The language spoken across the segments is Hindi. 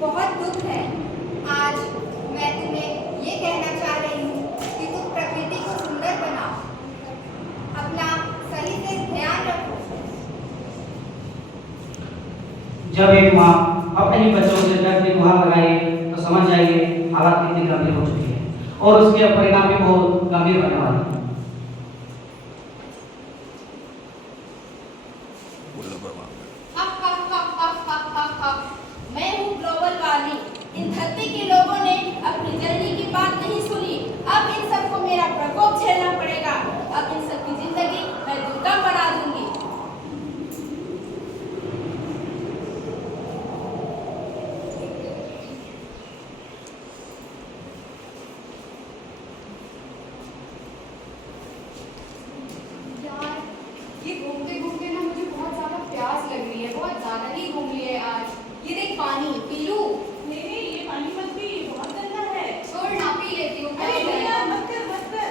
बहुत दुख है। आज मैं तुम्हें ये कहना चाह रही हूँ कि तुम प्रकृति को सुंदर बनाओ, अपना सही से ध्यान रखो। जब एक माँ अपने ही बच्चों से दर्द की गुहार लगाए तो समझ जाइए हालात कितनी गंभीर हो चुकी है और उसके परिणाम भी बहुत गंभीर होने वाले हैं। मैं हूँ ग्लोबल वार्मिंग। इन धरती के लोगों ने अपनी जननी की बात नहीं सुनी। अब इन सबको मेरा प्रकोप झेलना पड़ेगा। अब इन सबकी जिंदगी मैं दुर्गम बना दूंगी। यार, ये घूमते घूमते ना मुझे बहुत ज्यादा प्यास लग रही है। बहुत ज्यादा ही घूम लिया है आज। ये देख पानी पी लूं? नहीं नहीं, ये पानी मत पी, बहुत गंदा है। छोड़ ना, पी लेती हूँ। अरे नहीं यार, मत कर मत कर।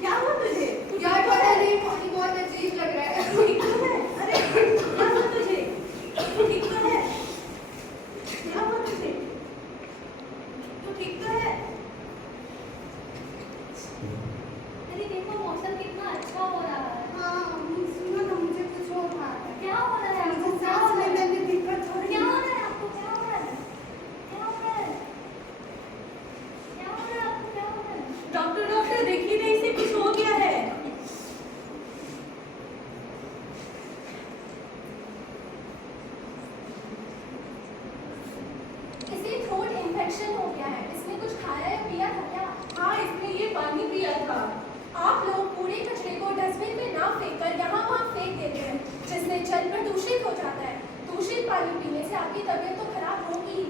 क्या हुआ तुझे? यार पता नहीं, पानी बहुत अजीब लग रहा है। ठीक तो है? अरे क्या हुआ तुझे? ठीक तो है? क्या हुआ तुझे? तू ठीक तो है? अरे देखो मौसम कितना अच्छा हो रहा है। हाँ, सुनो ना, मुझे कुछ हो रहा है। क्या हो रहा है आपको? मुझे सांस लेने में दिक्कत हो रही क्या है। हो रहा है आपको? क्या हो रहा है? क्या हो रहा है? क्या हो रहा है आपको? क्या हो रहा है? डॉक्टर डॉक्टर देखिए ना, इसे कुछ हो गया है। इसे थ्रोट इन्फेक्शन हो गया है। इसने कुछ खाया या पिया था क्या? हाँ, इसने ये पानी पिया था। आप लोग कूड़े कचरे को डस्टबिन में ना फेंककर यहाँ वहाँ फेंक देते हैं, जिससे जल प्रदूषित हो जाता है। दूषित पानी पीने से आपकी तबीयत तो खराब होगी।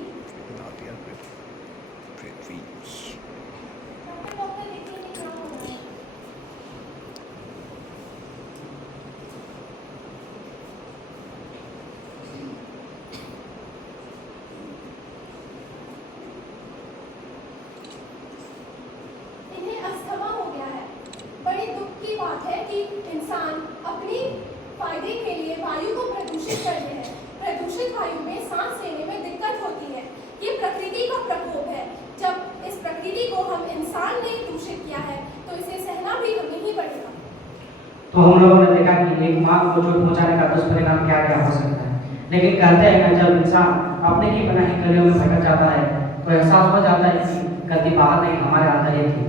डॉक्टर देखिए ये क्या हो रहा है। इन्हें अस्थमा हो गया है। बड़ी दुख की बात है कि इंसान अपनी फायदे के लिए वायु को प्रदूषित करते हैं। प्रदूषित वायु में सांस लेने में दिक्कत होती है। ये प्रकृति का प्रकोप है। जब इस प्रकृति को हम इंसान ने दूषित किया है तो इसे सहना भी हमें ही पड़ेगा। तो हम लोगों ने देखा कि एक माँ को चोट पहुंचाने का दुष्परिणाम क्या क्या हो सकता है, लेकिन कहते हैं ना जब इंसान अपने ही बनाई गलियों में भटक जाता है तो एहसास हो जाता है कि गलती बाहर नहीं हमारे अंदर ही थी।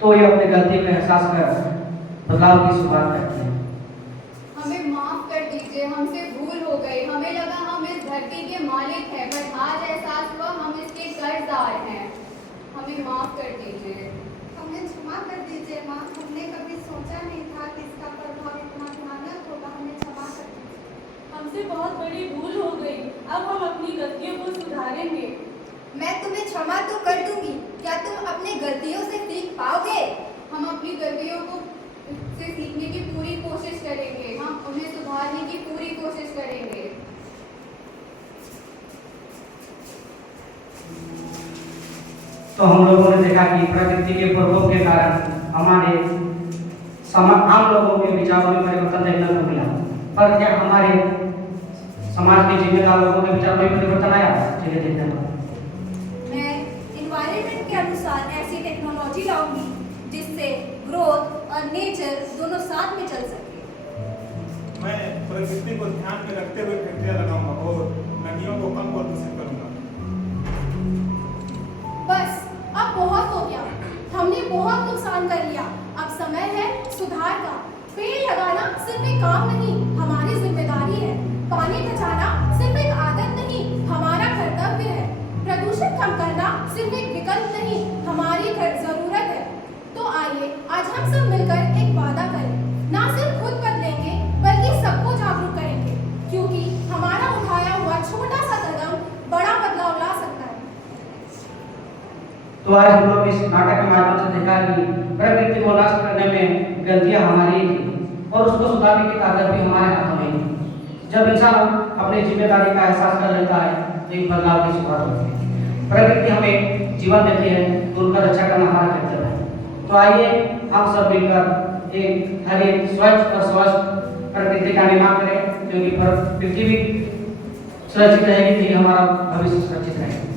तो ये अपनी गलती का एहसास कर बदलाव की शुरुआत करती है। हमें माफ कर दीजिए, हमसे भूल हो गई। हमें लगा हम इस धरती के मालिक हैं, पर आज एहसास हुआ हम इसके कर्जदार हैं। हमें माफ कर दीजिए। हमें क्षमा कर दीजिए माँ। हमने कभी सोचा नहीं था कि इसका प्रभाव इतना भयानक होगा। हमें क्षमा कर दीजिए। हमसे बहुत बड़ी भूल हो गई। अब हम अपनी गलतियों को सुधारेंगे। मैं तुम्हें क्षमा तो कर दूंगी, क्या तुम अपनी गलतियों से सीख पाओगे? हम अपनी गलतियों को से सीखने की पूरी कोशिश करेंगे। हम उन्हें सुधारने की पूरी कोशिश करेंगे। तो हम लोगों ने देखा कि प्रकृति के प्रकोप के कारण हमारे आम लोगों के विचारों में परिवर्तन देखने को मिला, पर क्या हमारे समाज के जिम्मेदार लोगों के विचारों में परिवर्तन आया? चलिए देखते हैं। मैं इन्वायरमेंट के अनुसार ऐसी टेक्नोलॉजी लाऊंगी जिससे ग्रोथ और नेचर दोनों साथ में चल सके। मैं प्रकृति को ध्यान में रखते हुए फैक्ट्रियां लगाऊंगा और नदियों को कम प्रदूषित करूंगा। बस अब बहुत हो गया। हमने बहुत नुकसान कर लिया। अब समय है सुधार का। पेड़ लगाना सिर्फ एक काम नहीं, हमारी जिम्मेदारी है। पानी बचाना सिर्फ एक आदत नहीं, हमारा कर्तव्य है। प्रदूषण कम करना सिर्फ एक विकल्प नहीं, हमारी जरूरत है। तो आइए आज हम सब मिलकर एक वादा करें, ना सिर्फ खुद बदलेंगे बल्कि सबको जागरूक करेंगे, क्योंकि हमारा उठाया हुआ छोटा सा कदम बड़ा बदलाव ला सकता है। तो आज हम लोग इस नाटक के माध्यम से देखा कि प्रकृति को नष्ट करने में गलतियां हमारी ही थी और उसको सुधारने की ताकत भी हमारे हाथों में ही थी। जब इंसान अपनी जिम्मेदारी का एहसास कर लेता है तो एक बदलाव की शुरुआत होती है। प्रकृति हमें जीवन देती है तो उनका रक्षा करना हमारा कर्तव्य है। तो आइए हम सब मिलकर एक हरित स्वच्छ और स्वस्थ प्रकृति का निर्माण करें, जो कि पृथ्वी सुरक्षित रहेगी तो ही हमारा भविष्य सुरक्षित रहेगा।